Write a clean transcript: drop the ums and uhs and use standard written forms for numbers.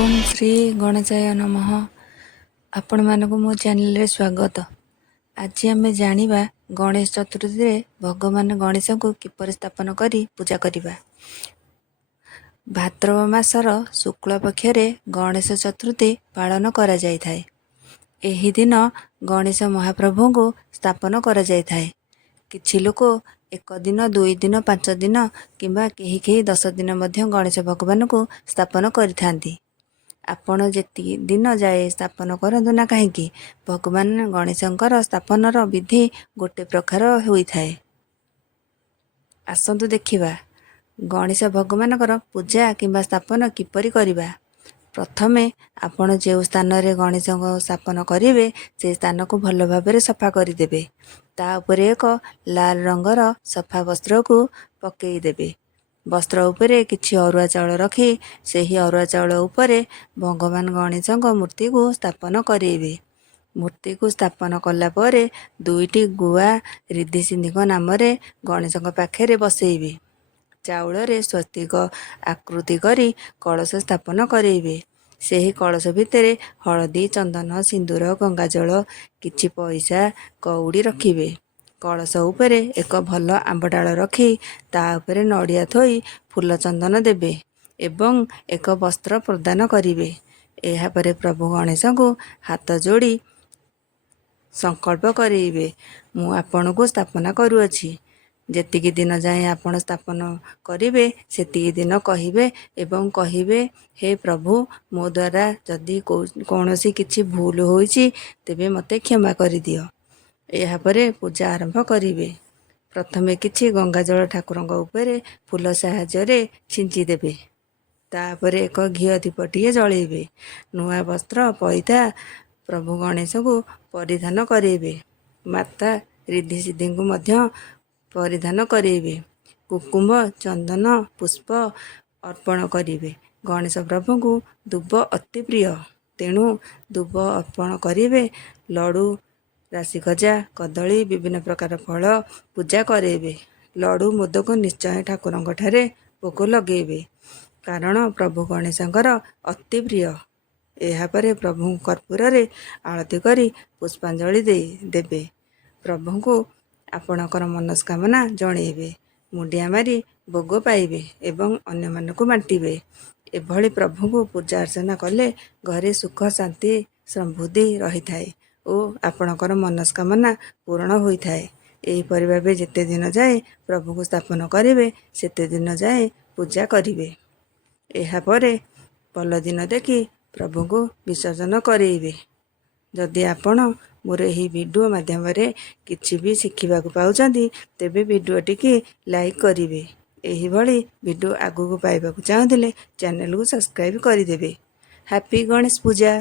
ओम श्री गणेशाय नमः। आपण मानक मो चैनल रे स्वागत। आज आम जानिबा गणेश चतुर्थी रे भगवान गणेश को किपर स्थापन करी पूजा करिबा। भाद्रव मासर शुक्ल पक्षरे गणेश चतुर्थी पालन करा जाय थाए। एही दिन गणेश महाप्रभु को स्थापन करा जाय थाए। किछि लोक एक दिन, 2 दिन, 5 दिन किंबा केही 10 दिन मध्य गणेश भगवान को स्थापन करिथांती। आपण जेति दिन जाए स्थापन करंतु ना कहीं भगवान गणेशंकर स्थापनर विधि गोटे प्रकार होई थाए। आसंतु देखिबा गणेश भगवानकर पूजा किंबा स्थापन किपरि करिबा। प्रथमे आपण जे स्थान रे गणेश स्थापन करिवे से स्थान को भल भाबरे सफा करिदेबे। ता उपरे एक लाल रंगर सफा वस्त्र को पकेई देबे। वस्त्र उपरे किछि अरुआ चाउल रखी सेही अरुआ चाउल उपरे भगवान गणेश मूर्ति को स्थापन करेबे। मूर्ति को स्थापन कला परे 2टी गुआ रिद्धि सिंधी नाम रे गणेश पाखे बसेबे। चाउल रे स्वस्तिक आकृति करी कलश स्थापन करेबे। सेही कलश भितरे हलदी, चंदन, सिंदूर, गंगाजल, किछि पैसा, कौड़ी रखिबे। कलश उपरे एक भल आंबडाल रखी ता उपरे नड़िया थोई फूल चंदन देबे एवं एक वस्त्र प्रदान करिवे। एहा परे प्रभु गणेश को हाथ जोड़ी संकल्प करेबे, मु आपन को स्थापना करूअछि। जेतिकी दिन जाए आपण स्थापन करिवे सेतिकी दिन कहिबे एवं कहिबे, हे प्रभु मो द्वारा जदि कौनसी किछि भूल होइछि तेबे मते क्षमा करि दियो। एहा परे पूजा आरंभ करिवे। प्रथमे किछि गंगाजल ठाकुरंग उपरे फूल साहाय्य छिंची देबे। तापरे एक घिया दीपटिए जळेबे। नुआ वस्त्र पैठा प्रभु गणेश को परिधान करेबे। माता रिद्धि सिद्धि को मध्य परिधान करेबे। कुकुम, चंदन, पुष्प अर्पण करिवे। गणेश प्रभु को दुब अति प्रिय, तेणु दुब अर्पण करिवे। लड्डू, राशि गजा, कदली, विभिन्न प्रकार फल पूजा करेबे। लड्डू, मोदक निश्चय ठाकुरंग ठारे भोग लगेबे, कारण प्रभु गणेशंकर अति प्रिय। एहा परे प्रभु कर्पूर रे आरती करी पुष्पांजलि देबे। प्रभु को आपणकर मनस्कामना जणेबे। मुंडिया मारी भोग पाइबे एवं अन्य मन को बांटिबे। एभली प्रभु को पूजा अर्चना कले घरे सुख, शांति, समृद्धि रही थाए ओ आपणकर मनस्कामना पूर्ण होई थाए। एही परिभाबे जेते दिन जाए प्रभु को स्थापन करिवे सेते दिन जाए पूजा करिवे। एहा परे भल दिन देखि प्रभु को विसर्जन करेबे। जदि आपण मोर एही वीडियो माध्यम रे किछि भी शिखिबा को पाउछंती तेबे वीडियो टिके लाइक करिवे। एही भली वीडियो आगु को पाइबा को चाहथिले चैनल को सब्सक्राइब करि देबे। हैप्पी गणेश पूजा।